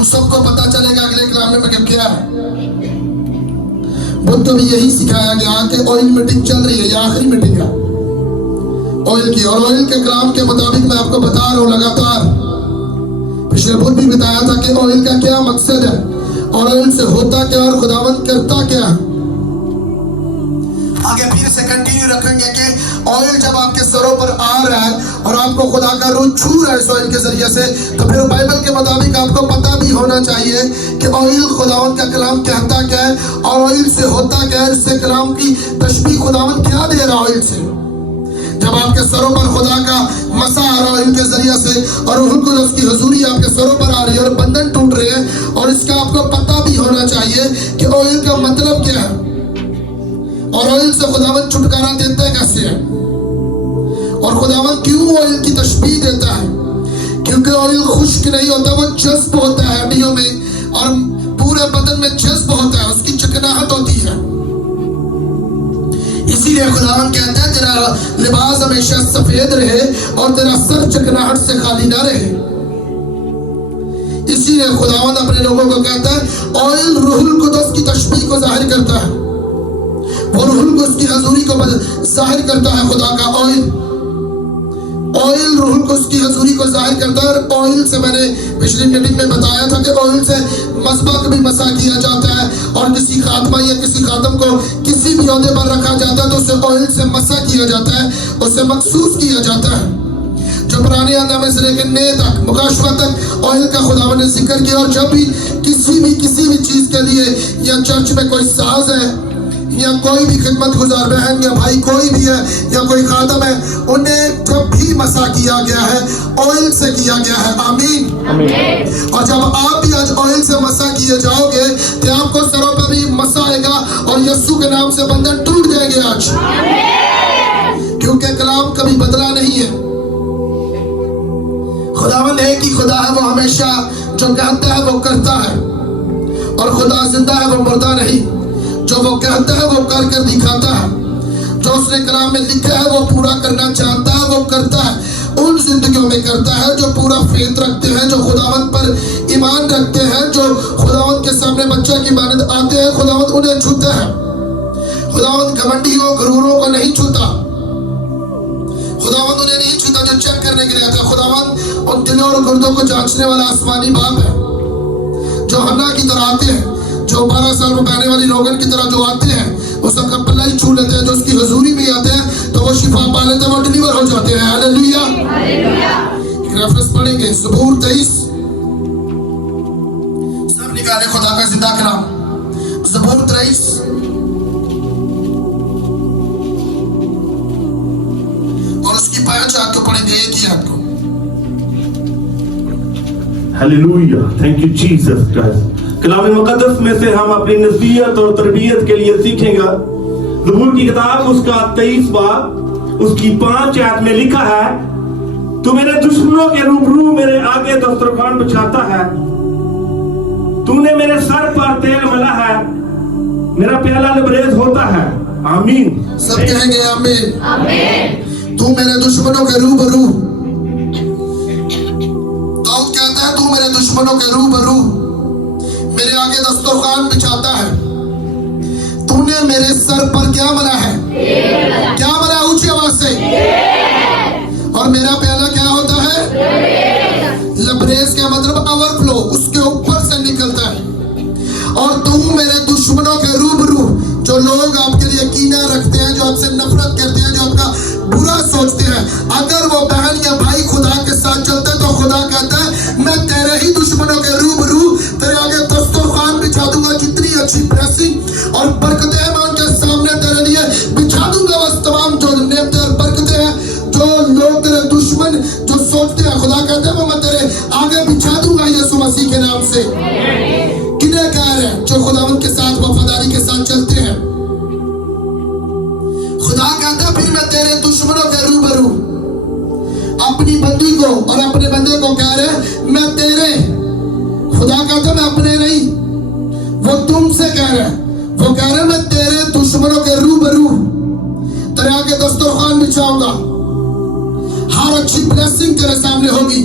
उन सबको पता चलेगा अगले कलाम में क्या है। बुद्ध को भी यही सिखाया गया कि ऑयल मीटिंग चल रही है, ये आखिरी मीटिंग है ऑयल की। और ऑयल के कलाम के मुताबिक मैं आपको बता रहा हूँ लगातार, पिछले बुद्ध भी बताया था कि ऑयल का क्या मकसद है, ऑयल से होता क्या और खुदावंद करता क्या। आगे फिर से कंटिन्यू रखेंगे कि ऑयल जब आपके सरों पर आ रहा है और आपको खुदा का रूह छू रहा है इस ऑयल के जरिए से, तो फिर बाइबल के मुताबिक आपको पता भी होना चाहिए कि ऑयल खुदावंद का कलाम कहता क्या है और ऑयल से होता क्या है। इससे कलाम की तशबीह खुदावंद क्या दे रहा है ऑयल से। जब आपके सरों पर खुदा का मसा आ रहा है इनके जरिए से और उनको उसकी हुजूरी आपके सरों पर आ रही है और बंधन टूट रहे हैं, और इसका आपको पता भी होना चाहिए कि ऑयल का मतलब क्या है और ऑयल से खुदावंद छुटकारा देता है कैसे है, और खुदावंद क्यों ऑयल की तशबीह देता है। क्योंकि ऑयल खुश्क नहीं होता, वो जज्ब होता है हड्डियों में और पूरे बदन में जज्ब होता है, उसकी चिकनाहट होती है। इसीलिए खुदावंद कहता है तेरा लिबास हमेशा सफेद रहे और तेरा सर चिकनाहट से खाली ना रहे। इसीलिए खुदावंद अपने लोगों को कहता है ऑयल रूहुल कुद्दूस की तशबीह को जाहिर करता है, वो रूहुल को उसकी हजूरी को जाहिर करता है। खुदा का ऑयल रूहुल को उसकी हजूरी को जाहिर करता है। और ऑयल से मैंने पिछली मीटिंग में बताया था कि ऑयल से मस्बा को भी मसा किया जाता है और किसी खातमा या किसी खातम को किसी भी ओहदे पर रखा जाता है तो उसे ऑयल से मसा किया जाता है, उसे मखसूस किया जाता है। जो पुराने अंदामे से लेकर नए तक मुकाशवा तक ऑयल का खुदा ने जिक्र किया। और जब भी किसी भी चीज के लिए या चर्च में कोई साज है या कोई भी खिदमत गुजार बहन या भाई कोई भी है या कोई खादम है, उन्हें जब भी मसा किया गया है ऑयल से किया गया है। आमीन, आमीन। और जब आप भी आज ऑयल से मसा किए जाओगे तो आपको सरों पर भी मसा आएगा और यीशु के नाम से बंधन टूट जाएंगे आज, क्योंकि कलाम कभी बदला नहीं है। खुदावंद एक ही खुदा है, वो हमेशा जो कहता है वो करता है, और खुदा जिंदा है, वो मुर्दा नहीं। जो वो कहता है वो कर कर दिखाता है, जो उसने कलाम में लिखा है वो पूरा करना चाहता है, वो करता है। उन जिंदगियों में करता है जो पूरा फेथ रखते हैं, जो खुदावंद पर ईमान रखते हैं, जो खुदावंद के सामने बच्चा की मानद आते हैं, खुदावंद उन्हें छूता है। खुदावंद घमंडियों गरूरों को नहीं छूता, खुदावंद उन्हें नहीं छूता जो चेक करने के लिए आता है। खुदावंद उन दिलों और गुर्दों को जांचने वाला आसमानी बाप है, जो हन्ना की तरह आते हैं, जो 12 साल में पहने वाली रोगन की तरह जो आते हैं उसका कपड़ा ही छू लेते हैं, जो उसकी हुजूरी में आते हैं तो वो शिफा पा लेते हैं, वो डिलीवर हो जाते हैं। Hallelujah, hallelujah. एक रेफरेंस पढ़ेंगे ज़बूर 23, सब निकाले खुदा का जिंदा कलाम, ज़बूर 23 और उसकी 5 आयत को पढ़ेंगे, एक ही आयत को। Hallelujah, thank you Jesus Christ. कलाम मुकद्दस में से हम अपनी नसीहत और तरबियत के लिए सीखेंगे। ज़बूर की किताब उसका 23 बाब उसकी 5 आयत में लिखा है, तू मेरे दुश्मनों के रूबरू मेरे आगे दस्तरखान बिछाता है, तूने मेरे सर पर तेल मला है, मेरा प्याला लबरेज होता है। आमीन, सब कहेंगे आमीन, आमीन। तू मेरे दुश्मनों के रूबरू, दाऊद कहता है तू मेरे दुश्मनों के रूबरू मेरे आगे दस्तरखान बिछाता है, तूने मेरे सर पर क्या मला है, क्या मला है ऊंची आवाज से, और मेरा प्याला क्या होता है, लबरेज का मतलब ओवरफ्लो, उसके ऊपर से निकलता है। और तुम मेरे दुश्मनों के रूबरू, जो लोग आपके लिए कीना रखते हैं, जो आपसे नफरत करते हैं, जो आपका बुरा सोचते हैं, अगर वो बहन या भाई खुदा के साथ चलते तो खुदा कहता है मैं तेरे ही दुश्मनों के रूबरू तेरे आगे दस्तरखान बिछा दूंगा। जितनी अच्छी ब्लेसिंग और बरकतें हैं मैं उनके सामने तेरे लिए बिछा दूंगा। बस तमाम जो नेमतें और बरकतें हैं, जो लोग तेरे दुश्मन जो सोचते हैं, खुदा कहते हैं वो मैं तेरे आगे बिछा दूंगा यीशु मसीह के नाम से। किन्हें कह रहे हैं? जो खुदावंद के साथ वफादारी के साथ चलते हैं। खुदा कहता है फिर मैं तेरे दुश्मनों के रूबरू अपनी बंदी को और अपने बंदे को कह रहे मैं तेरे, खुदा कहता मैं अपने नहीं, वो तुमसे कह रहा है, वो कह रहा मैं तेरे दुश्मनों के रूबरू तेरे आगे दस्तरखान बिछाऊंगा। हर अच्छी ब्लेसिंग तेरे सामने होगी,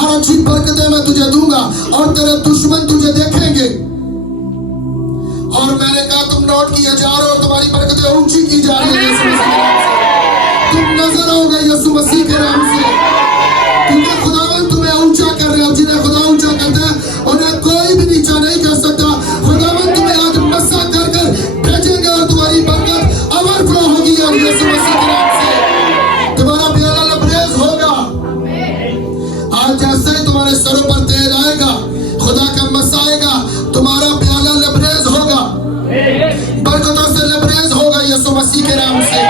हर अच्छी बरकतें मैं तुझे दूंगा और तेरे दुश्मन तुझे देखेंगे। और मैंने कहा तुम नोट किए जा रहे हो, तुम्हारी बरकतें ऊंची की जा रही है यीशु मसीह के नाम से। तुम नजर आओगे यीशु मसीह के नाम से, क्योंकि खुदावंद तुम्हें ऊंचा कर रहे हो। जिन्हें खुदा ऊंचा करता है उन्हें कोई भी नीचा नहीं कर सकता। खुदावंद तुम्हें आज मसा कर कर भेजेंगे और तुम्हारी बरकत ओवरफ्लो होगी और यीशु मसीह के नाम से तुम्हारा प्याला लबरेज होगा। आज जैसे ही तुम्हारे सरों पर तेल आएगा, खुदा का मसा आएगा, तुम्हारा प्याला लबरेज होगा, बरकतों से लबरेज होगा यीशु मसीह के नाम से।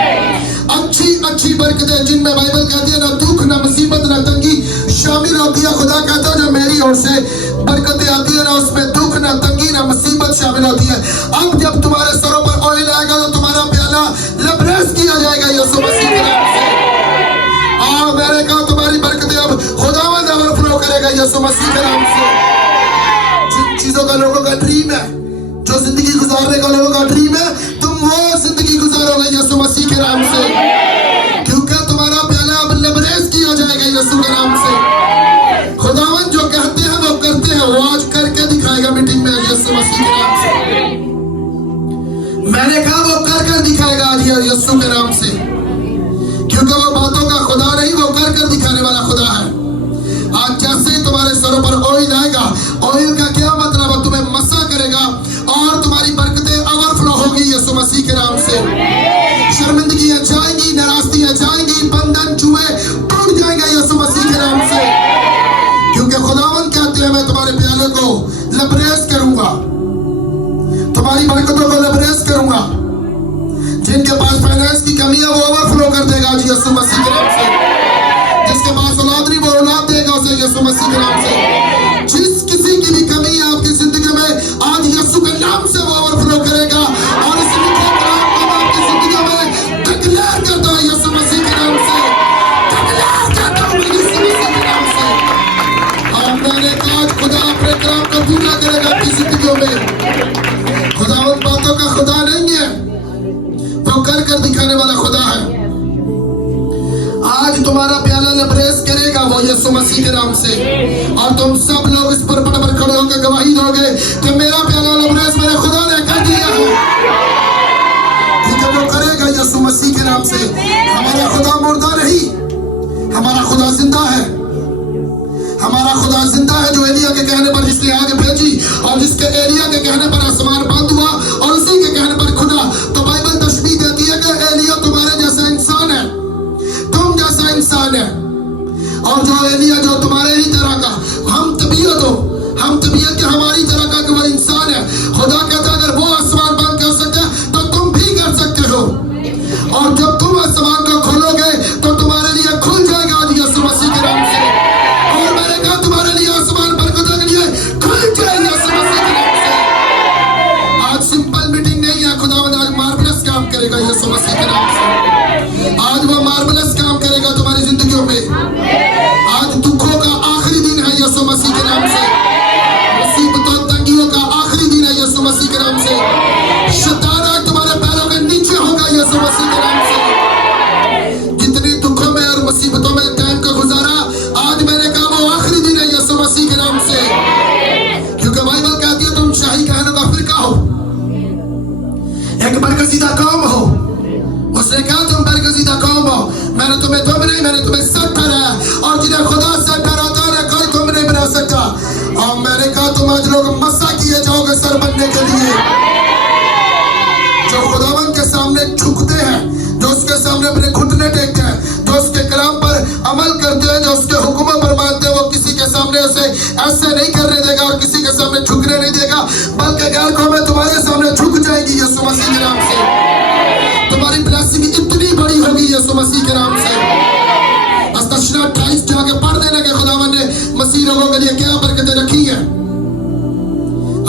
अच्छी अच्छी बरकतें जिनमें बाइबल कहती है ना दुख ना मुसीबत ना तंगी शामिल होती है। खुदा कहता है जो मेरी ओर से बरकतें आती है ना उसमें दुख ना तंगी ना मुसीबत शामिल होती है। अब जब तुम्हारे सरों पर ऑयल आएगा तो तुम्हारा प्याला लबरेज किया जाएगा यीशु मसीह के नाम से। मैंने कहा तुम्हारी बरकतें अब खुदावंद ओवरफ्लो करेगा यीशु मसीह के नाम से। जिन चीजों का लोगों का ड्रीम है, जो जिंदगी गुजारने का लोगों का ड्रीम है, तुम वो जिंदगी गुजारोगे यीशु मसीह के नाम से, क्योंकि तुम्हारा प्याला अब लबरेज किया जाएगा यीशु के नाम से। खुदावंद जो कहते हैं वो करते हैं, वो आज करके दिखाएगा मीटिंग में यीशु मसीह के नाम से। मैंने कहा वो कर दिखाएगा आज यीशु के नाम से, क्योंकि वो बातों का खुदा नहीं, वो कर दिखाने वाला खुदा है। आज जैसे ही तुम्हारे सरों पर ऑयल आएगा, ऑयल का क्या मतलब है? तुम्हें मसा करेगा और तुम्हारी बरकतें ओवरफ्लो होगी यीशु मसीह के नाम से। शर्मिंदगियां जाएंगी, नाराजगियां जाएंगी, बंधन जुए टूट जाएंगे यीशु मसीह के नाम से, क्योंकि खुदावंद कहते हैं मैं तुम्हारे प्याले को लबरेज करूंगा, तुम्हारी बरकतों को लबरेज करूंगा। जिनके पास फाइनेंस की कमी है वो ओवरफ्लो कर देगा यीशु मसीह के नाम से। जिसके पास औलाद नहीं वो औलाद देगा उसे यीशु मसीह के नाम से। जिस किसी की भी कमी है आपकी जिंदगी में आज यीशु के नाम से वो ओवरफ्लो करेगा और इस मीठे कलाम को मैं आपकी जिंदगी में डिक्लेयर करता हूं यीशु मसीह के नाम से, डिक्लेयर करता हूं यीशु मसीह के नाम से। और मैंने कहा खुदा अपने कलाम को पूरा करेगा आपकी जिंदगियों में। खुदा उन बातों का खुदा नहीं है, वो कर दिखाने वाला खुदा है। आज तुम्हारा प्याला लबरेज करेगा वो यीशु मसीह के नाम से, और तुम सब लोग इस पर बराबर खड़े होकर गवाही दोगे कि मेरा प्याला लबरेज मेरे खुदा ने कर दिया है, क्योंकि वो करेगा यीशु मसीह के नाम से। हमारा खुदा मुर्दा नहीं, हमारा खुदा जिंदा है। हमारा खुदा जिंदा है जो एलिया के कहने पर जिसने आगे भेजी और जिसके एलिया के कहने पर आसमान बंद हुआ और उसी के कहने पर खुदा। तो बाइबल तशबीह देती है कि एलिया तुम्हारे जैसा इंसान है, तुम जैसा इंसान है, और जो एलिया जो तुम्हारे ही तरह का हम तबीयत हो, हम तबीयत के हमारी तरह का केवल इंसान है। खुदा कहता है अगर वो आसमान बंद कर सकता है तो तुम भी कर सकते हो, और जब तुम आसमान को खोलोगे तो तुम्हारे लिए खुल जाएगा आज यीशु मसीह के नाम से। और मैंने कहा तुम्हारे लिए आसमान बरकतों के लिए खुल जाएगा यीशु मसीह के नाम से। आज सिंपल मीटिंग नहीं है, खुदावंद आज मार्वलस काम करेगा यीशु मसीह के नाम से। आज वो मार्वलस काम करेगा तुम्हारी जिंदगियों में। आज दुखों का आखिरी दिन है यीशु मसीह के नाम से, मुसीबतों तंगियों का आखिरी दिन है यीशु मसीह के नाम से। शैतान आज तुम्हारे पैरों के नीचे होगा यीशु मसीह के नाम से। जितनी दुखों में और मुसीबतों में टाइम को गुजारा, आज मैंने कहा वो आखिरी दिन है यीशु मसीह के नाम से, क्योंकि बाइबल कहती है तुम शाही कहने का फिरका हो, एक बरगजीदा कौम हो। उसने कहा तुम बरगजीदा कौम हो, मैंने तुम्हें तुम नहीं, मैंने तुम्हें सब ठहराया, और जिन्हें खुदा से ठहराता है कोई तुम नहीं बना सकता। और मैंने कहा तुम आज लोग मसा किए जाओगे सर बनने के लिए, जो खुदावंद के सामने झुकते हैं, जो उसके सामने अपने घुटने टेकते हैं, जो उसके कलाम पर अमल करते हैं, जो उसके हुक्मों पर मानते हैं, वो किसी के सामने उसे ऐसे नहीं करने देगा और किसी के सामने झुकने नहीं देगा, बल्कि गैर कौमें तुम्हारे सामने झुक जाएगी यीशु मसीह के नाम से। तुम्हारी ब्लेसिंग इतनी बड़ी होगी यीशु मसीह के नाम से। अस्तशना 28 जाके पढ़ देना कि खुदावंद ने मसीह लोगों के लिए क्या बरकतें रखी हैं।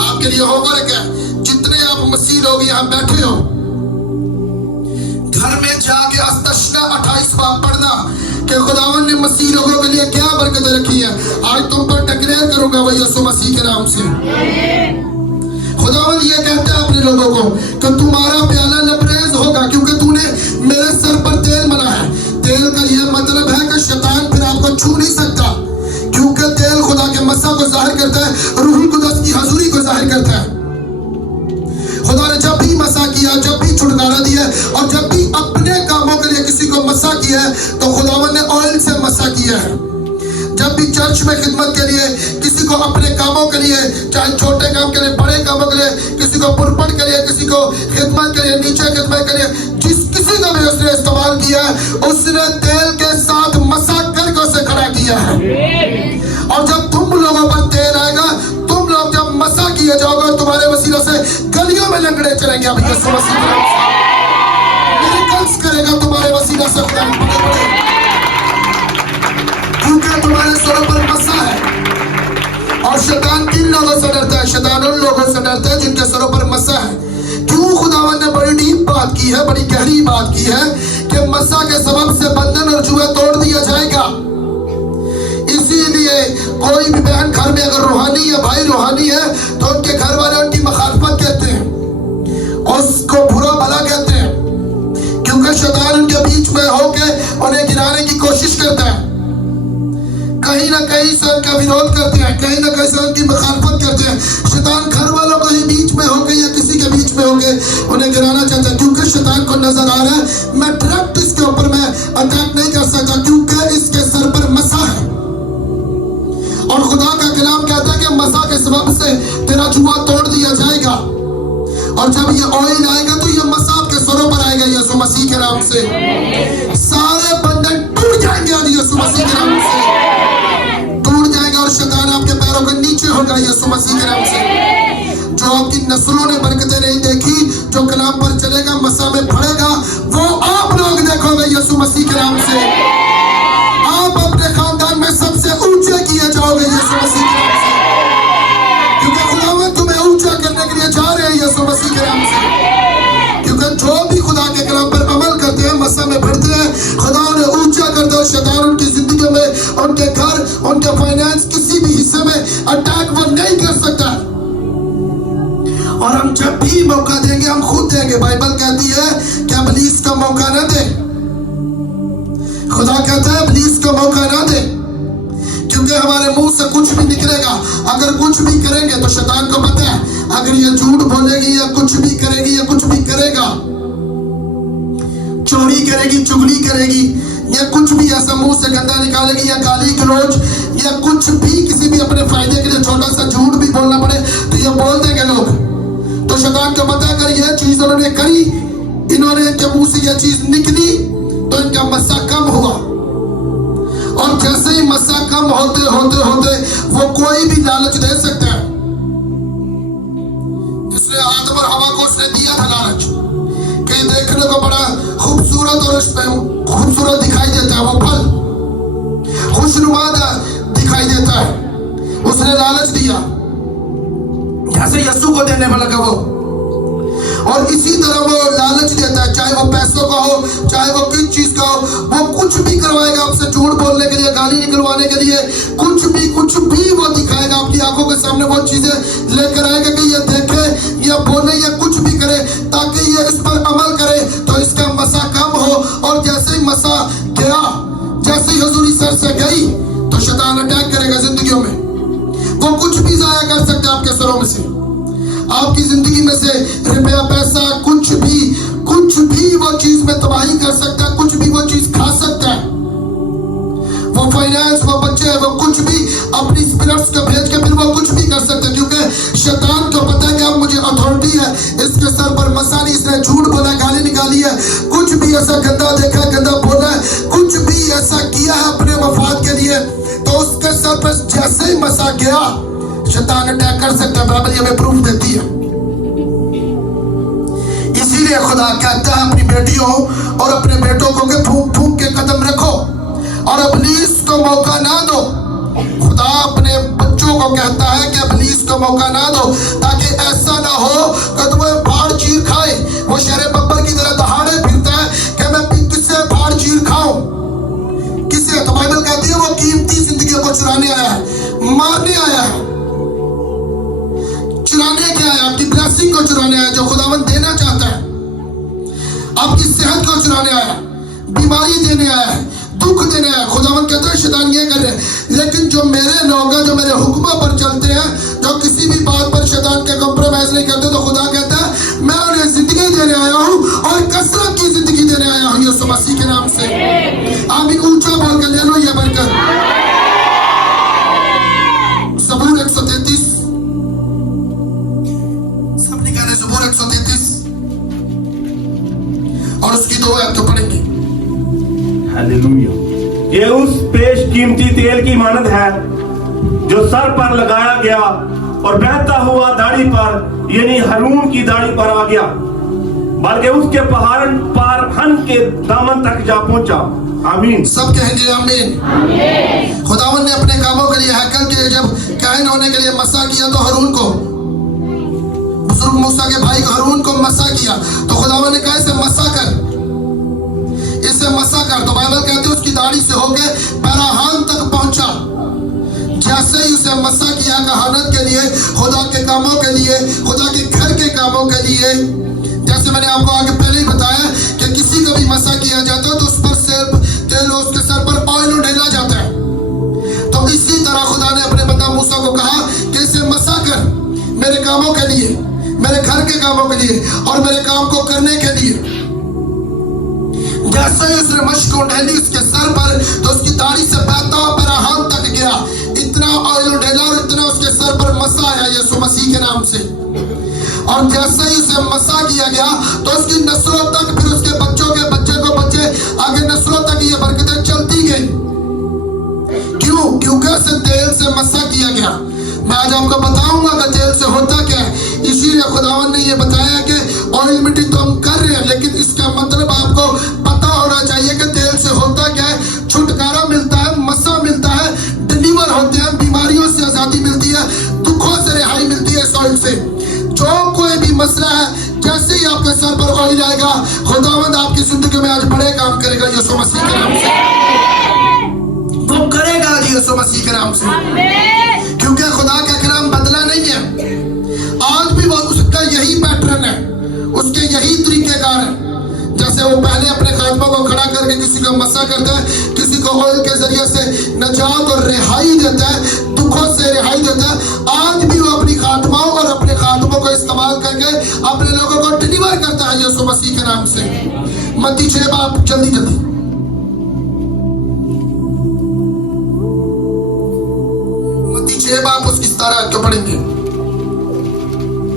आपके लिए होमवर्क है, जितने आप मसीह लोग यहाँ बैठे हो, घर में जाके अस्तशना 28 बार पढ़ना कि खुदावंद ने मसीह लोगों के लिए क्या बरकतें रखी हैं। आज तुम पर डिक्लेयर करूंगा वो यीशु मसीह के नाम से। खुदावंद ये कहता है अपने लोगों को कि तुम्हारा प्याला लबरेज होगा, क्योंकि तूने मेरे सर पर तेल मला है। तेल का यह मतलब है कि शैतान फिर आपको छू नहीं सकता, क्योंकि है तो खुदावन ने ऑयल से मसा किया है। जब भी चर्च में खिदमत के लिए, किसी को अपने कामों के लिए, चाहे छोटे काम के लिए, बड़े कामों के लिए, किसी को पुरपन के लिए, किसी को खिदमत के लिए, नीचे खिदमत के लिए, किसी को भी उसने इस्तेमाल किया है, उसने तेल के साथ मसा करके उसे खड़ा किया है। और जब तुम लोगों पर तेल आएगा, तुम लोग जब मसा किए जाओगे, तुम्हारे वसीला से गलियों में लंगड़े चलेंगे। अभी यीशु मसीह मिरेकल्स करेगा तुम्हारे वसीला से, क्योंकि तुम्हारे सरों पर मसा है। और शैतान किन लोगों से डरता है? शैतान उन लोगों से डरता है जिनके सरों पर मसा है। क्यों? खुदावन ने बड़ी डीप बात की है, बड़ी गहरी बात की है कि मसा के सबब से बंधन और जुए तोड़ दिया जाएगा। इसीलिए कोई भी बहन घर में अगर रूहानी है, भाई रूहानी है, तो उनके घर वाले उनकी मुखालफत कहते हैं, उसको बुरा भला कहते हैं, क्योंकि शैतान उनके बीच में होके उन्हें गिराने की कोशिश करता है। कहीं ना कहीं से उनका विरोध करते हैं, कहीं ना कहीं से उनकी मुखालफत करते हैं। शैतान घर वालों के ही बीच में होके या किसी के बीच में होके उन्हें गिराना चाहता है, क्योंकि शैतान को नजर आ रहा है मैं डायरेक्ट इसके ऊपर मैं अटैक नहीं कर सकता, क्योंकि इसके सर पर मसा है। और खुदा का कलाम कहता है कि मसा के सबब से तेरा जुआ तोड़ दिया जाएगा। और जब ये ऑयल आएगा तो ये मसा आपके सरों पर आएगा यीशु मसीह के नाम से। सारे बंधन टूट जाएंगे आज यीशु मसीह के नाम से, टूट जाएगा। और शैतान आपके पैरों के नीचे होगा यीशु मसीह के नाम से। जो आपकी नस्लों ने बरकतें नहीं देखी, जो कलाम पर चलेगा, मसा में पड़ेगा, वो आप लोग देखोगे यीशु मसीह के नाम से। आप अपने खानदान में सबसे ऊंचे किए जाओगे यीशु मसीह के नाम से, क्योंकि खुदावंद तुम्हें ऊंचा करने के लिए जा रहे हैं यीशु मसीह के नाम से। क्योंकि जो भी खुदा के कलाम पर अमल करते हैं, मसा में बढ़ते हैं, खुदा उन्हें ऊंचा करता है। शैतान उनकी जिंदगी में, उनके घर, उनके फाइनेंस, किसी भी हिस्से में अटैक वो नहीं कर सकता। और हम जब भी मौका देंगे, हम खुद देंगे। बाइबल कहती है कि इब्लीस का मौका ना दे। खुदा कहता है इब्लीस को मौका ना दे, क्योंकि हमारे मुंह से कुछ भी निकलेगा। अगर कुछ भी करेंगे तो शैतान को पता है, अगर ये झूठ बोलेगी या कुछ भी करेगी या कुछ भी करेगा, चोरी करेगी, चुगली करेगी, या कुछ भी ऐसा मुंह से गंदा निकालेगी, या गाली गलौज, या कुछ भी किसी भी अपने फायदे के लिए छोटा सा झूठ भी बोलना पड़े तो ये बोल देंगे लोग। तो शैतान को पता है अगर यह चीज उन्होंने करी, इन्होंने इनके मुंह से यह चीज निकली, तो इनका मसा कम हुआ। और जैसे ही मसा कम होते होते होते वो कोई भी लालच दे सकता है। जिसने आदम और हवा को उसने दिया था लालच कि देखने को बड़ा खूबसूरत और उसमें खूबसूरत दिखाई देता है, वो फल खुशनुमा दिखाई देता है, उसने लालच दिया, जैसे यीशु को देने वाला का वो। और इसी तरह वो लालच देता है, चाहे वो पैसों का हो, चाहे वो किस चीज का हो, वो कुछ भी करवाएगा आपसे, झूठ बोलने के लिए, गाली निकलवाने के लिए, कुछ भी वो दिखाएगा अपनी आंखों के सामने। वो चीजें लेकर आएगा कि ये देखे या बोले या कुछ भी करे, ताकि ये इस पर अमल करे तो इसका मसा कम हो। और जैसे ही मसा गया, जैसे ही हुजूरी सर से गई, तो शैतान अटैक करेगा जिंदगियों में। वो कुछ भी जाया कर सकता है आपके सरों में से, आपकी जिंदगी में से रुपया, पैसा, कुछ भी वो चीज में तबाही कर सकता है, कुछ भी वो चीज खा सकता है। वो फाइनेंस, वो बच्चे, वो कुछ भी अपनी स्पिरिट्स को भेज के फिर वो कुछ भी कर सकते हैं, क्योंकि शैतान को पता है कि अब मुझे अथॉरिटी है, इसके सर पर मसा नहीं, इसने झूठ बोला, गाली निकाली है, कुछ भी ऐसा गंदा देखा, गंदा बोला है, कुछ भी ऐसा किया है अपने मफाद के लिए, तो उसके सर पर जैसे ही मसा गया, शैतान अटैक कर सकता है। बाइबल हमें प्रूफ देती है। इसीलिए खुदा कहता है अपनी बेटियों और अपने बेटों को कि फूंक फूंक के कदम रखो और इब्लीस को मौका ना दो। खुदा अपने बच्चों को कहता है कि इब्लीस को मौका ना दो, ताकि ऐसा ना हो कि तुम्हें फाड़ चीर खाए। वो शेरे बब्बर की तरह दहाड़े फिरता है कि मैं किससे फाड़ चीर खाऊं, किससे? तो बाइबल कहती है वो कीमती जिंदगी को चुराने आया है, मारने आया है। चुराने क्या है? आपकी ब्लेसिंग को चुराने आया, जो खुदावंद देना चाहता है। आपकी सेहत को चुराने आया, बीमारी देने आया है, दुख देने आया। खुदावंद कहता है शैतान ये कर रहे हैं, लेकिन जो मेरे लोग हैं, जो मेरे हुक्मों पर चलते हैं, जो किसी भी बात पर शैतान के कॉम्प्रोमाइज नहीं करते, तो खुदा कहता है मैं उन्हें जिंदगी देने आया हूँ और कसरत की जिंदगी देने आया हूँ यीशु मसीह के नाम से। और उसकी 2 आयत को पढ़ेंगे। हालेलुया। ये उस पेश कीमती तेल की मानद है जो सर पर लगाया गया और बहता हुआ दाढ़ी पर यानी हारून की दाढ़ी पर आ गया, बल्कि उसके पहाड़ पार हन के दामन तक जा पहुंचा। आमीन। सब कहेंगे आमीन। खुदावन ने अपने कामों के लिए हैकल के जब कायन होने के लिए मसा किया तो हारून को, बुजुर्ग मूसा के भाई हारून को मसा किया, तो खुदावन ने कहा इसे मसा कर, इसे मसा कर। तो बाइबल कहती है उसकी दाढ़ी से होके पैराहान तक पहुंचा। जैसे ही उसे मसा किया कहानत के लिए, खुदा के कामों के लिए, खुदा के घर के कामों के लिए, जैसे मैंने आपको आगे पहले ही बताया कि किसी को भी मसा किया जाता है तो उस पर तेल, उसके सर पर ऑयल उड़ेला जाता है। तो इसी तरह खुदा ने अपने बंदा मूसा को कहा कि इसे मसा कर मेरे कामों के लिए, मेरे घर के कामों के लिए और मेरे काम को करने के लिए। जैसे ही उसने मश्क उड़ेली उसके सर पर, तो उसकी दाढ़ी से बहता हुआ पैराहान तक गया। इतना ऑयल उड़ेला और इतना उसके सर पर मसा आया यीशु मसीह के नाम से। और जैसे ही उसे मसा किया गया तो उसकी नस्लों तक, फिर उसके बच्चों के बच्चे को बच्चे, आगे नस्लों तक ये बरकतें चलती गई। क्यों? क्योंकि उसे तेल से मसा किया गया। मैं आज आपको बताऊंगा कि तेल से होता क्या है। इसीलिए खुदावन ने ये बताया कि ऑयल मीटिंग तो हम कर रहे हैं, लेकिन इसका मतलब आपको पता होना चाहिए कि तेल से होता क्या है। छुटकारा मिलता है, मसा मिलता है, डिलीवर होते हैं, बीमारियों से आजादी मिलती है, दुखों से रिहाई मिलती है इस ऑयल से। जो कोई भी मसला है, जैसे ही आपके सर पर ऑयल आएगा, खुदावंद आपकी जिंदगी में आज बड़े काम करेगा यीशु मसीह के नाम से। वो करेगा आज यीशु मसीह के नाम से, क्योंकि खुदा का कलाम बदला नहीं है। आज भी वो उसका यही पैटर्न है, उसके यही तरीकेकार है। जैसे वो पहले अपने खात्मा को खड़ा करके किसी को मसा करता है, किसी को ऑयल के जरिए से नजात और रिहाई देता है, दुखों से रिहाई देता है, आज भी वो अपनी खात्माओं और अपने खात्मों को इस्तेमाल करके अपने लोगों को डिलीवर करता है यीशु मसीह के नाम से। मत्ती 6 बाप जल्दी जल्दी, मत्ती 6 बाप उसकी 17 तो पढ़ेंगे।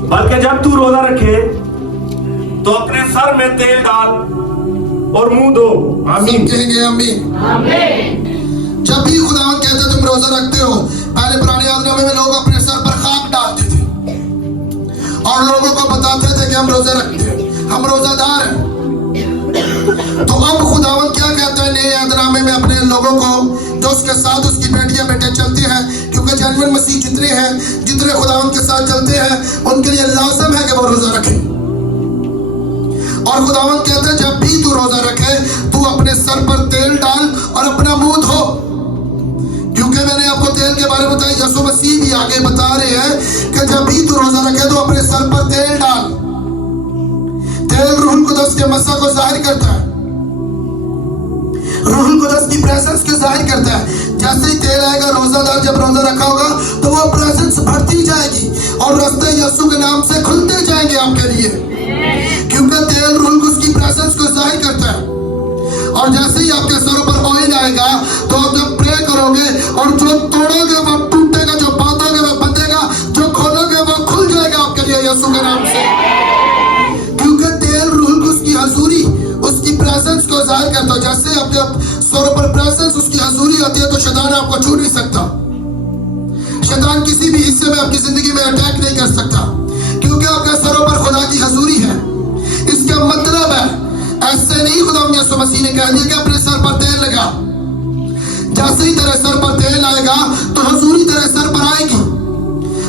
बल्कि जब तू रोजा रखे तो अपने सर में तेल डाल और मुंह धो। आमीन। कहेंगे आमीन। जब भी खुदावंद कहते तुम रोजा रखते हो, पहले पुराने आदमी में लोग अपने सर पर खाक डालते थे और लोगों को बताते थे कि हम रोजा रखते हैं, हम रोजादार हैं। तो अब खुदावंद क्या कहता है नए आदनामे में अपने लोगों को, जो उसके साथ उसकी बेटियां बेटे चलते हैं, क्योंकि जेन्युइन मसीह जितने हैं, जितने खुदावंद के साथ चलते हैं, उनके लिए लाज़िम है कि वो रोजा रखें। और खुदावंद कहता है जब भी तू रोजा रखे, तू अपने सर पर तेल डाल और अपना मुंह धो। क्योंकि मैंने आपको तेल के बारे में बताया, यीशु मसीह भी आगे बता रहे हैं कि जब भी तू रोजा रखे तो अपने सर पर तेल डाल। तेल रूहुल कुदस के मसा को जाहिर करता है, रूहुल कुदस की प्रेजेंस को जाहिर करता है। जैसे ही तेल आएगा, रोजादार जब रोजा रखा होगा तो वो प्रेजेंस बढ़ती जाएगी और रास्ते यीशु के नाम से खुलते जाएंगे आपके लिए, क्योंकि तेल रूहुल कुदस की प्रेजेंस को जाहिर करता है। और जैसे ही आपके सरों पर ऑयल आएगा तो आप जब प्रे करोगे और जो तोड़ोगे वो टूटेगा, जो बांधोगे वो बंधेगा, जो खोलोगे वो खुल जाएगा आपके लिए यीशु के नाम से। क्योंकि तेल रूहुल कुदस की हजूरी, उसकी प्रेजेंस को जाहिर करता है। जैसे आपके सरों पर प्रेजेंस, उसकी हजूरी आती है तो शैतान आपको छू नहीं सकता। शैतान किसी भी हिस्से में आपकी जिंदगी में अटैक नहीं कर सकता, क्योंकि आपके सरों पर खुदा की हजूरी है। इसका मतलब है ऐसे नहीं खुदा यीशु मसीह ने कह दिया कि अपने सर पर तेल लगा। जैसे ही तेरे सर पर तेल आएगा तो हजूरी तेरे सर पर आएगी,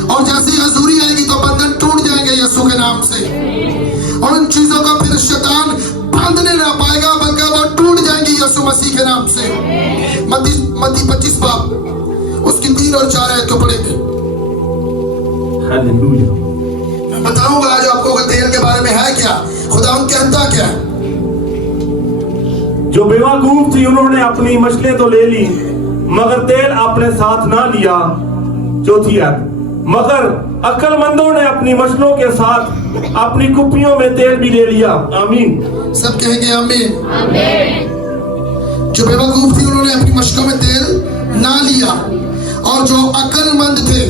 और जैसे ही हजूरी आएगी तो बंधन टूट जाएंगे यीशु के नाम से। और उन चीजों को फिर शैतान बांधने ना पाएगा, बल्कि वो टूट जाएंगी यीशु मसीह के नाम से। मत्ती 25 बाब उसकी 3 और 4 आयत को पढ़ेंगे। हालेलुया। मैं बताऊंगा आज आपको कि तेल के बारे में है क्या, खुदावंद कहता क्या है। जो बेवकूफ थी उन्होंने अपनी मछलियां तो ले ली, मगर तेल अपने साथ ना लिया। चौथी आयत, मगर अक्लमंदों ने अपनी मछलियों के साथ अपनी कुप्पियों में तेल भी ले लिया। आमीन। सब कहेंगे आमीन। जो बेवकूफ थी उन्होंने अपनी मशकों में तेल ना लिया, और जो अक्लमंद थे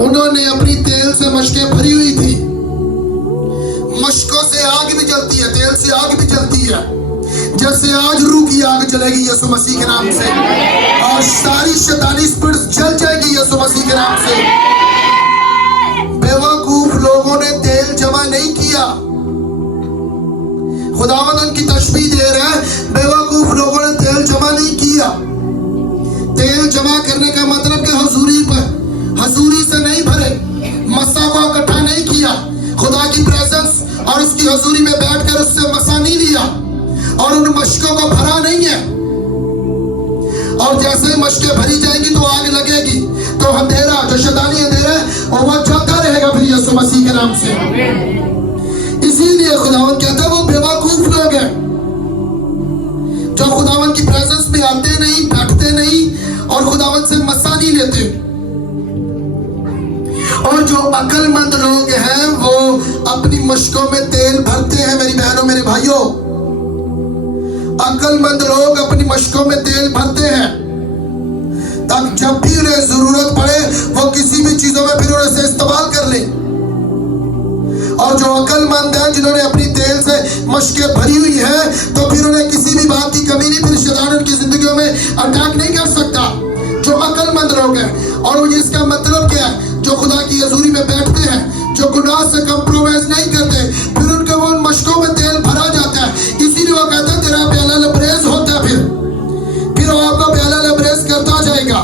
उन्होंने अपनी तेल से मशकें भरी हुई थी। मशकों से आग भी जलती है, तेल से आग भी जलती है। है। जैसे आज रूह की आग जलेगी यीशु मसीह के नाम से, और सारी शैतानी स्पिरिट्स जल जाएगी यीशु मसीह के नाम से। बेवकूफ लोगों ने तेल जमा नहीं किया। खुदावंद उनकी तशबीह दे रहा है, बेवकूफ लोगों ने तेल जमा नहीं किया। तेल जमा करने का मतलब कि हजूरी से नहीं भरे, मसा को इकट्ठा नहीं किया, खुदा की प्रेजेंस और उसकी हजूरी में बैठकर उससे मसा नहीं लिया और उन मशकों को भरा नहीं है। और जैसे ही मशकें भरी जाएंगी तो आग लगेगी, तो अंधेरा, जो शैतानी अंधेरा है, और वह जलता रहेगा फिर यीशु मसीह के नाम से। इसीलिए खुदावंद कहता है वो बेवकूफ लोग हैं जो खुदावंद की प्रेजेंस में आते नहीं, बैठते नहीं और खुदावंद से मसा नहीं लेते। और जो अक्लमंद लोग हैं वो अपनी मशकों में तेल भरते हैं। मेरी बहनों, मेरे भाइयों, अक्लमंद लोग अपनी मशकों में तेल भरते हैं ताकि जब भी उन्हें जरूरत पड़े वो किसी भी चीजों में फिर उन्हें से इस्तेमाल कर ले। और जो अक्लमंद हैं जिन्होंने अपनी तेल से मशकें भरी हुई है, तो फिर उन्हें किसी भी बात की कमी नहीं, फिर शैतान उनकी जिंदगियों में अटैक नहीं कर सकता। जो अक्लमंद लोग हैं, और इसका मतलब क्या है, जो खुदा की हजूरी में बैठते हैं, जो गुनाह से कंप्रोमाइज नहीं करते, फिर उनके वो मशकों में तेल भरा जाता है। इसीलिए वो कहता है तेरा प्याला लबरेज होता है, फिर वो आपका प्याला लबरेज करता जाएगा।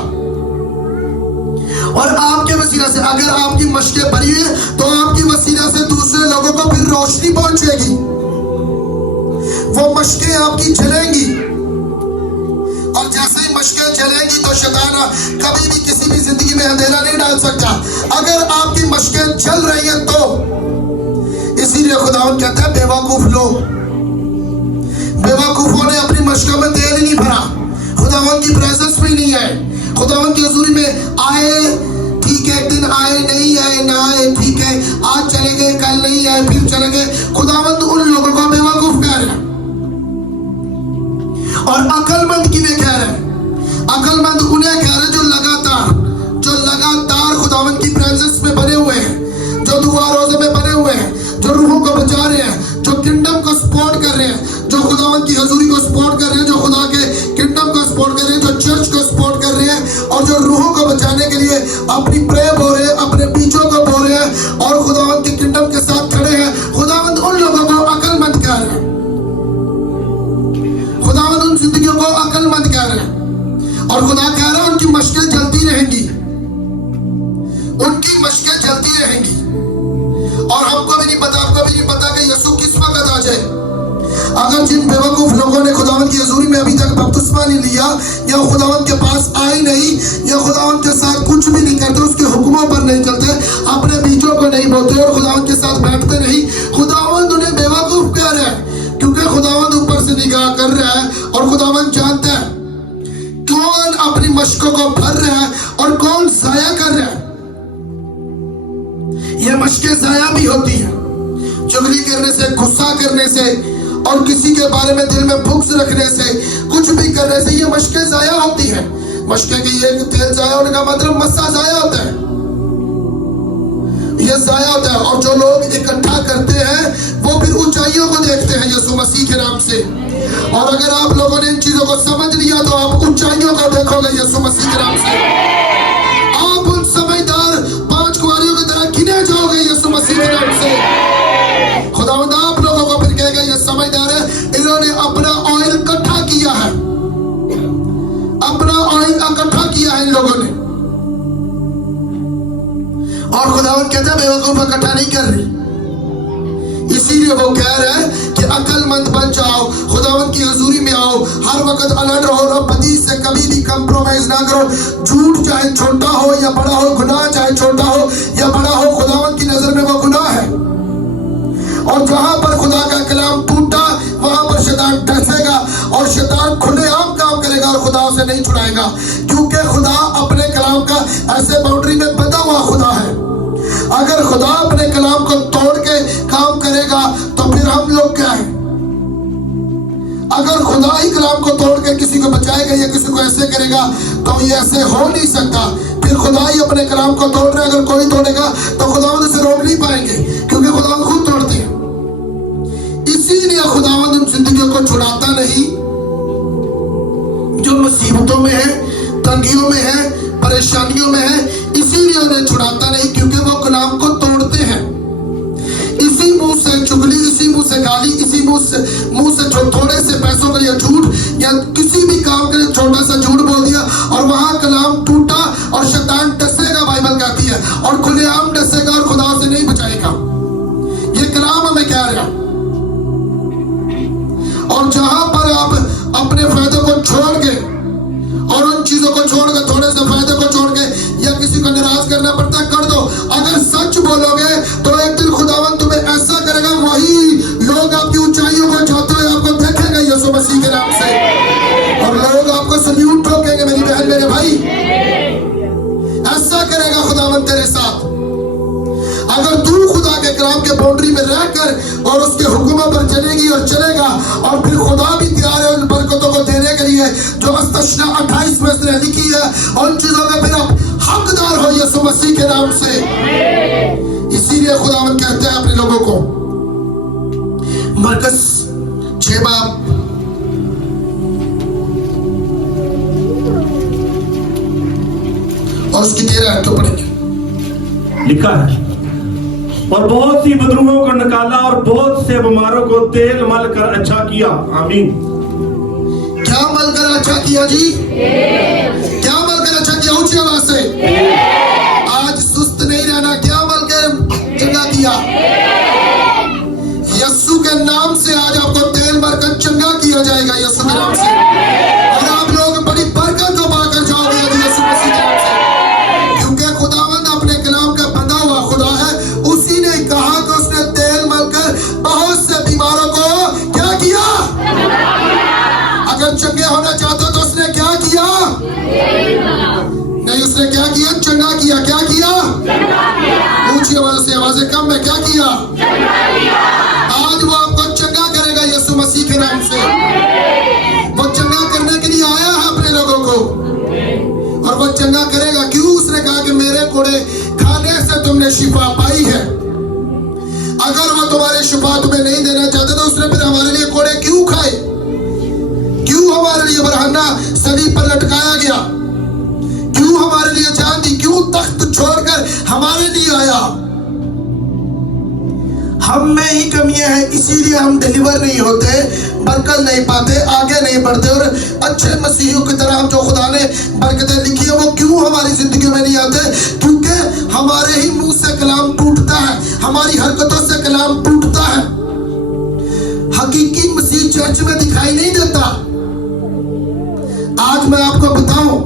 और आपके वसीला से, अगर आपकी मशकें भरी है तो आपकी वसीला से दूसरे लोगों को फिर रोशनी पहुंचेगी, वो मशकें आपकी जलेंगी। और जैसे ही मशकें जलेंगी तो शैतान कभी भी किसी भी जिंदगी में अंधेरा नहीं डाल सकता, अगर आपकी मशकें जल रही हैं तो। इसीलिए खुदावंद कहता है बेवकूफ लोग, बेवकूफों ने अपनी मशकों में तेल ही नहीं भरा, खुदावंद की प्रेजेंस में नहीं आए, खुदावंद की हजूरी में आए, ठीक है, एक दिन आए, नहीं आए, ना आए, ठीक है, आज चले गए, कल नहीं आए, फिर चले गए। खुदावंद उन लोगों को बेवकूफ कह रहे हैं और अक्लमंद किन्हें कह रहे हैं? अक्लमंद उन्हें कह रहे हैं जो लगातार खुदावंद की प्रेजेंस में बने हुए हैं, जो दुआ रोज़े में बने हुए हैं, जो रूहों को बचा रहे हैं, जो किंगडम को सपोर्ट कर रहे हैं, जो खुदावंद की हजूरी को सपोर्ट कर रहे हैं, जो खुदा के किंगडम को सपोर्ट कर रहे हैं, जो चर्च को सपोर्ट कर रहे हैं, और जो रूहों को बचाने के लिए अपनी प्रे बो रहे हैं, अपने बीचों को बो रहे हैं और खुदावंद के किंगडम के साथ खड़े हैं। खुदावंद उन लोगों को अक्लमंद कह रहे हैं, खुदावंद उन जिंदगियों को अक्लमंद कह रहे हैं। और खुदा कह रहा है उनकी मशकें जलती रहेंगी, उनकी मशकें जलती रहेंगी। और हमको भी नहीं पता, आपको भी नहीं पता कि यीशु किस वक्त आ जाए। अगर जिन बेवकूफ लोगों ने खुदावंद की हजूरी में अभी तक बपतिस्मा नहीं लिया, या खुदावंद के पास आए नहीं, या खुदावंद के साथ कुछ भी नहीं करते, उसके हुक्मों पर नहीं चलते, अपने बीजों को नहीं बोते और खुदावंद के साथ बैठते नहीं, खुदावंद उन्हें बेवकूफ कह रहा है, क्योंकि खुदावंद ऊपर से निगाह कर रहा है और खुदावंद जानता है कौन अपनी मशकों को भर रहा है और कौन जाया कर रहा है। ये मशकें जाया भी होती है, चुगली करने से, गुस्सा करने से और किसी के बारे में दिल में बुग़्ज़ रखने से, कुछ भी करने से, ये मशकें जाया होती है। मशकें की ये तेल जाया होने का मतलब मस्सा जाया होता है, ये जाया होता है। और जो लोग इकट्ठा करते हैं वो फिर ऊंचाइयों को देखते हैं यीशु मसीह के नाम से। और अगर आप लोगों ने इन चीजों को समझ लिया तो आप ऊंचाइयों को देखोगे यीशु मसीह के नाम से। आप उन समझदार 5 कुंवारियों की तरह गिने जाओगे यीशु मसीह के नाम से। खुदावंद आप लोगों को फिर कहेगा ये समझदार है, इन्होंने अपना ऑयल इकट्ठा किया है, अपना ऑयल इकट्ठा किया है इन लोगों ने। और खुदावंद कहता है बेवकूफ इकट्ठा नहीं कर रही। इसीलिए वो कह रहा है कि अक्लमंद बन जाओ, खुदावंद की हजूरी में आओ, हर वक्त अलर्ट रहो और बदी से कभी भी कंप्रोमाइज ना करो। झूठ चाहे छोटा हो या बड़ा हो, गुनाह चाहे छोटा हो या बड़ा हो, खुदावंद की नजर में वो गुनाह है। और जहां पर खुदा का कलाम टूटा वहां पर शैतान डसेगा और शैतान खुलेआम काम करेगा और खुदा उसे नहीं छुड़ाएगा, क्योंकि खुदा अपने कलाम का ऐसे बाउंड्री में बंधा हुआ खुदा है। अगर खुदा अपने कलाम को तोड़ के काम करेगा तो फिर हम लोग क्या है? अगर खुदा ही कलाम को तोड़ के किसी को बचाएगा या किसी को ऐसे करेगा तो ये ऐसे हो नहीं सकता। फिर खुदा ही अपने कलाम को तोड़ रहे, अगर कोई तोड़ेगा तो खुदावंद उसे रोक नहीं पाएंगे, क्योंकि खुदावंद खुद तोड़ते हैं। इसीलिए खुदावंद उनसे जिंदगियों को छुड़ाता नहीं, जो मुसीबतों में है, तंगियों में है, परेशानियों में है, इसीलिए उन्हें छुड़ाता नहीं क्योंकि वो कलाम को तोड़ते हैं। इसी मुंह से चुगली, इसी मुंह से गाली, इसी मुंह से थोड़े से पैसों के लिए झूठ या किसी भी काम के लिए छोटा सा झूठ बोल दिया और वहां कलाम टूटा और शैतान डसेगा, बाइबल कहती है, और खुलेआम डसेगा और खुदा से नहीं बचाएगा। ये कलाम हमें कह रहा। और जहां पर आप अपने फायदे को छोड़ के और उन चीजों को छोड़ के, थोड़े से फायदे को छोड़ के या किसी को नाराज करना पड़ता है, कर दो। अगर सच बोलोगे तो एक दिन खुदावन तुम्हें ऐसा करेगा, वही लोग आपकी ऊंचाइयों को जाते हुए आपको देखेंगे यीशु मसीह के नाम से, और लोग आपको सल्यूट ठोकेंगे। मेरी बहन, मेरे भाई, ऐसा करेगा खुदावन तेरे साथ। अगर तू खुदा के कलाम के बाउंड्री में रहकर और उसके हुक्मों पर चलेगी और चलेगा, और फिर खुदा भी तैयार है उन बरकतों को देने के लिए जो अस्तशना 28 में से लिखी है, उन चीजों में फिर आप हकदार हो यीशु मसीह के नाम से। इसीलिए खुदावन कहते हैं अपने लोगों को, मरकस 6 बाब और उसकी 13 आयत पढ़ेंगे। लिखा है, और बहुत सी बदरूहों को निकाला और बहुत से बीमारों को तेल मल कर अच्छा किया। आमीन। क्या मल कर अच्छा किया जी? क्या मल कर अच्छा किया? ऊंची आवाज से। आज सुस्त नहीं रहना। क्या मल कर चंगा किया? यीशु के नाम से आज आपको तेल मल कर चंगा किया जाएगा, यीशु के नाम से। और आप लोग बड़ी बरकत को पाकर जाओगे यीशु मसीह के नाम से, क्योंकि खुदावंद अपने कलाम का बंधा हुआ खुदा है। उसी ने कहा कि उसने तेल मलकर बहुत से बीमारों को क्या किया? अगर चंगे होना चाहते हो तो उसने क्या किया? नहीं, उसने क्या किया? चंगा किया। क्या किया? ऊंची आवाज से, आवाजें कम में, क्या किया? आज वो आपको चंगा करेगा यीशु मसीह के नाम से। वो चंगा करने के लिए आया है अपने लोगों को, और वो चंगा करेगा। क्यों? उसने कहा कि मेरे कोड़े खाने से तुमने शिफा पाई है। अगर वो तुम्हारे शिफा तुम्हें नहीं देना चाहते तो उसने फिर हमारे लिए कोड़े क्यों खाए? क्यों हमारे लिए बरहन्ना सलीब पर लटकाया गया? क्यों हमारे लिए जान दी? क्यों तख्त छोड़कर हमारे लिए आया? हम में ही कमियां हैं, इसीलिए हम डिलीवर नहीं होते, बरकत नहीं पाते, आगे नहीं बढ़ते, और अच्छे मसीहियों की तरह हम जो खुदा ने बरकतें लिखी है वो क्यों हमारी जिंदगी में नहीं आते? क्योंकि हमारे ही मुंह से कलाम टूटता है, हमारी हरकतों से कलाम टूटता है। हकीकी मसीह चर्च में दिखाई नहीं देता। आज मैं आपको बताऊं,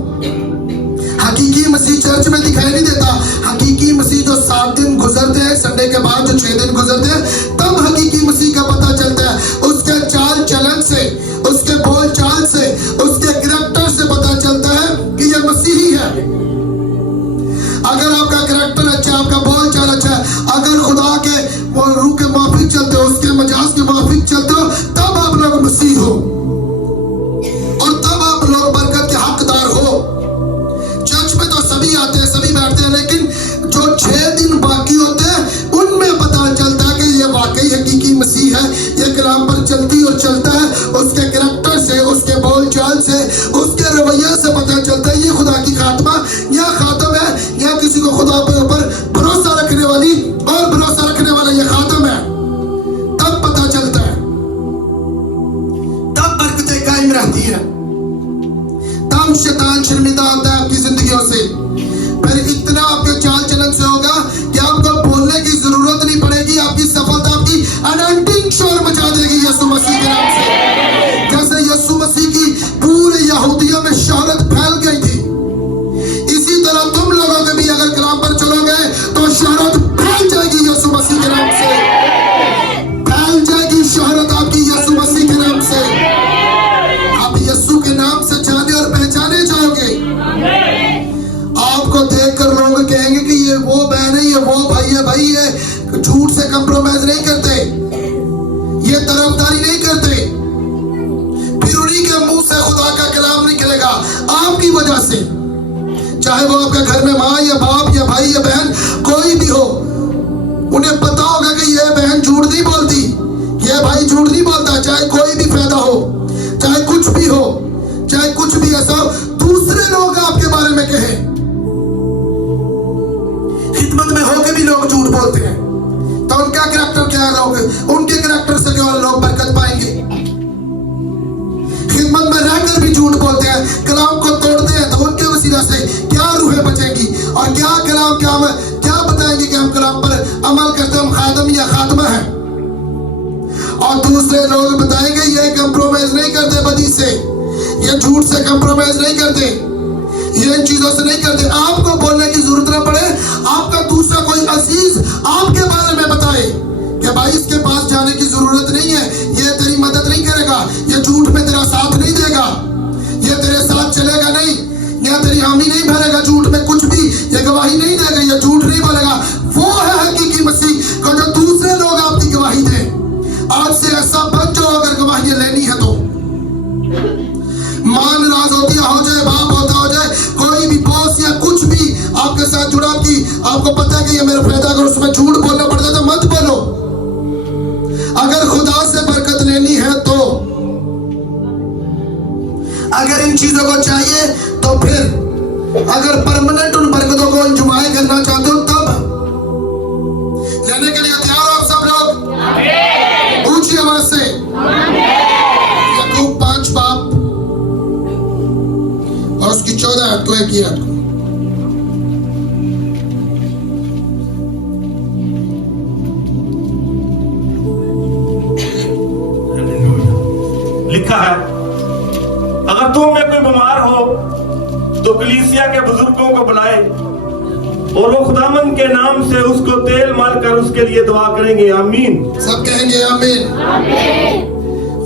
हकीकी मसीह चर्च में दिखाई नहीं देता। हकीकी मसीह जो 7 दिन गुजरते हैं, संडे के बाद जो 6 दिन गुजरते हैं, तब हकीकी मसीह का पता चलता है। उसके चाल चलन से, उसके बोल चाल से, उसके करैक्टर से पता चलता है कि यह मसीही है। अगर आपका करैक्टर अच्छा, आपका बोल चाल अच्छा है, अगर खुदा के वो रूह के माफिक चलते हो, उसके मजाज के माफिक चलते हो, तब आप लोग मसीह हो और तब आप लोग बरकत के हकदार हो। चर्च में तो सभी आते हैं, सभी बैठते हैं, लेकिन जो 6 दिन बाकी होते हैं उनमें पता चलता है कि ये वाकई हकीकी मसीह है। ये कलाम पर चलती और चलता है, उसके करैक्टर से, उसके बोल चाल से, उसके रवैया से पता चलता है ये खुदा की खात्मा या खातम है, या किसी को खुदा के ऊपर भरोसा रखने वाली और भरोसा रखने वाला ये खातम है। तब पता चलता है, तब बरकतें कायम रहती है, तब शैतान शर्मिंदा होता है आपकी जिंदगियों से। फिर इतना आपके चाल चलन से होगा कि आपको बोलने की जरूरत नहीं पड़ेगी। आपकी सफलता, आपकी अनंटिंग शोर मचा देगी यीशु मसीह के नाम से। जैसे यीशु मसीह की पूरे यहूदियों में शोहरत फैल गई थी, इसी तरह तुम लोगों के भी अगर कलाम पर चलोगे तो शोहरत फैल जाएगी यीशु मसीह के नाम से। फैल जाएगी शोहरत आपकी यीशु मसीह के नाम से। आप यीशु के नाम से जाने और पहचाने जाओगे। आपको देखकर लोग कहेंगे कि ये वो बहन है, ये वो भाई है। भाई ये झूठ से कंप्रोमाइज नहीं करते, ये तरफदारी नहीं करते। फिर उन्हीं के मुंह से खुदा का कलाम निकलेगा आपकी वजह से, चाहे वो आपके घर में माँ या बाप या भाई या बहन कोई भी हो। उन्हें पता होगा कि ये बहन झूठ नहीं बोलती, ये मेरे भाई झूठ नहीं बोलता, चाहे कोई भी फायदा हो, चाहे कुछ भी हो, चाहे कुछ भी ऐसा हो, दूसरे लोग आपके बारे में कहें। खिदमत में होके भी लोग झूठ बोलते हैं, तो उनका कैरेक्टर क्या होगा? उनके कैरेक्टर से क्या लोग बरकत पाएंगे? खिदमत में रहकर भी झूठ बोलते हैं, कलाम को तोड़ते हैं, तो उनके वसीला से क्या रूहें बचेंगी और क्या कलाम क्या बताएंगे कि हम कलाम पर अमल करते हैं, हम खादम या खात्मा है। और दूसरे लोग बताएंगे ये कंप्रोमाइज नहीं करते बदी से, ये झूठ से कंप्रोमाइज नहीं करते, ये इन चीजों से नहीं करते। आपको बोलने की जरूरत ना पड़े, आपका दूसरा कोई अजीज आपके बारे में बताए कि भाई इसके पास जाने की जरूरत नहीं है, ये तेरी मदद नहीं करेगा, ये झूठ में तेरा साथ नहीं देगा, ये तेरे साथ चलेगा नहीं, या तेरी हामी नहीं भरेगा झूठ में कुछ भी, ये गवाही नहीं देगा, ये झूठ नहीं बोलेगा। वो है हकीकी मसीह को जो दूसरे लोग आपकी गवाही दें। आज से ऐसा बन जाओ, अगर गवाही लेनी है तो मान राज होतिया हो जाए, बाप होता हो जाए, कोई भी बॉस या कुछ भी आपके साथ जुड़ा की आपको पता है कि ये मेरा फायदा, अगर उसमें झूठ बोलना पड़ता है तो मत बोलो। अगर खुदा से बरकत लेनी है तो, अगर इन चीजों को चाहिए तो फिर अगर परमानेंट उन बरकतों को एंजॉय करना चाहते हो तब लेने के लिए तैयार हो आप सब लोग? ऊंची आवाज से याकूब 5 बाप और उसकी 14 तो 1 लिखा है, अगर तुम में कोई बीमार हो तो कलीसिया के बुजुर्गों को बुलाए और वो खुदावंद के नाम से उसको तेल मार कर उसके लिए दुआ करेंगे। आमीन। सब कहेंगे आमीन।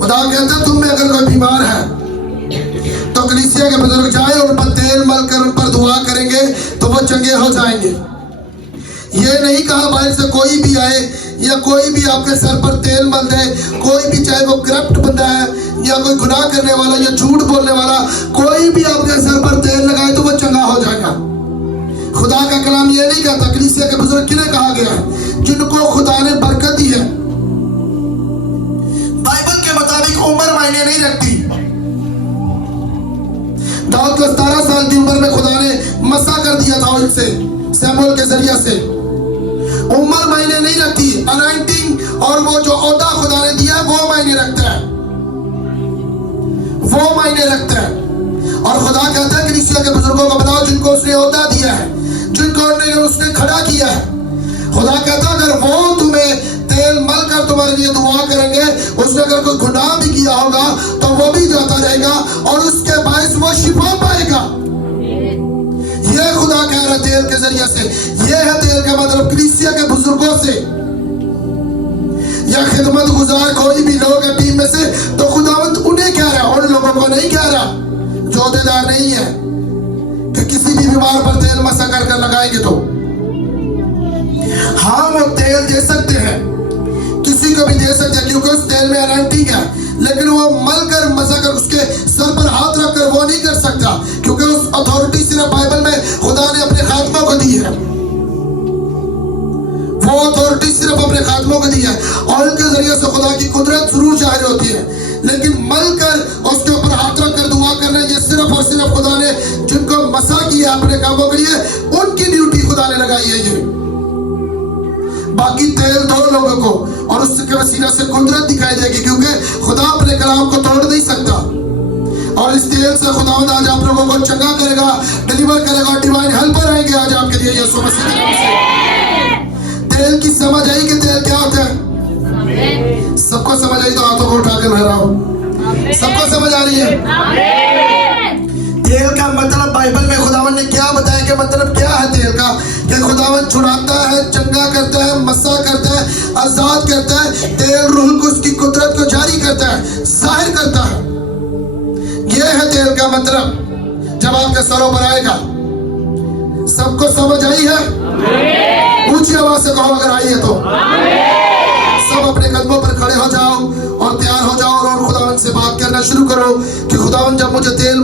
खुदा कहता है तुम में अगर कोई बीमार है तो कलीसिया के बुजुर्ग जाए, उन पर तेल मल कर उन पर दुआ करेंगे तो वो चंगे हो जाएंगे। ये नहीं कहा बाहर से कोई भी आए या कोई भी आपके सर पर तेल मल दे, कोई भी, चाहे वो करप्ट बंदा है या कोई गुनाह करने वाला या झूठ बोलने वाला, कोई भी आपके सर पर तेल लगाए तो वो चंगा हो जाएगा। खुदा का कलाम ये नहीं कहता। कलीसिया के बुजुर्ग किन्हें कहा गया है? जिनको खुदा ने बरकत दी है। बाइबल के मुताबिक उम्र मायने नहीं रखती। दाऊद को 17 साल की उम्र में खुदा ने मसा कर दिया था उनसे, सैमुअल के जरिए से। उम्र मायने नहीं रखती, अनॉइंटिंग और वो जो ओहदा खुदा ने दिया वो मायने रखता है, वो मायने रखता है। और खुदा कहता है कलीसिया के बुजुर्गों को बताओ जिनको उसने ओहदा दिया है, जिनको उसने खड़ा किया है। खुदा कहता है अगर वो तुम्हें तेल मल कर तुम्हारे लिए दुआ करेंगे, उसने अगर कोई गुनाह भी किया होगा तो वो भी जाता रहेगा और उसके बायस वो शिफा पाएगा। ये खुदा कह रहा है तेल के जरिए से। ये है तेल का मतलब कलीसिया के बुजुर्गों से या खिदमत गुजार कोई भी लोग है टीम में से, तो खुदावंद उन्हें कह रहा है, उन लोगों को नहीं कह रहा जो ओहदेदार नहीं है कि किसी भी बीमार पर तेल मसा कर लगाएंगे तो। हाँ वो तेल दे सकते हैं, किसी को भी दे सकते हैं क्योंकि उस तेल में अनॉइंटिंग है, लेकिन वो मल कर मसा कर उसके सर पर हाथ रख कर वो नहीं कर सकता क्योंकि उस अथॉरिटी सिर्फ बाइबल में खुदा ने अपने खात्मा को दी है। वो अथॉरिटी सिर्फ अपने खात्मों को दी है और इनके जरिए से खुदा की कुदरत जरूर जाहिर होती है, लेकिन मल कर उसके ऊपर हाथ रख कर दुआ करना ये सिर्फ और सिर्फ खुदा ने जिनको मसा किया अपने कामों के लिए उनकी ड्यूटी खुदा ने लगाई है। ये बाकी तेल दो लोगों को और उसके वसीला से कुदरत दिखाई देगी क्योंकि खुदा अपने कलाम को तोड़ नहीं सकता। और इस तेल से खुदावंद आज आप लोगों को चंगा करेगा, डिलीवर करेगा, डिवाइन हेल्पर आएंगे आज आपके लिए यीशु मसीह के नाम से। तेल की समझ आई कि तेल क्या होता है? सबको समझ आई तो हाथों को उठा के लहराओ। सबको समझ आ रही है? तेल का मतलब बाइबल में खुदावंद ने क्या बताया कि मतलब क्या है तेल का? कि खुदावंद छुड़ाता है, चंगा करता है, मसा करता है, आजाद करता है। तेल रूह को उसकी कुदरत को जारी करता है, जाहिर करता है। यह है तेल का मतलब जब आपके सरों पर आएगा। सबको समझ आई है? ऊंची आवाज से कहो अगर आई है तो। सब अपने कदमों पर खड़े हो जाओ और तैयार हो जाओ और खुदावंद से बात करना शुरू करो कि खुदावंद जब मुझे तेल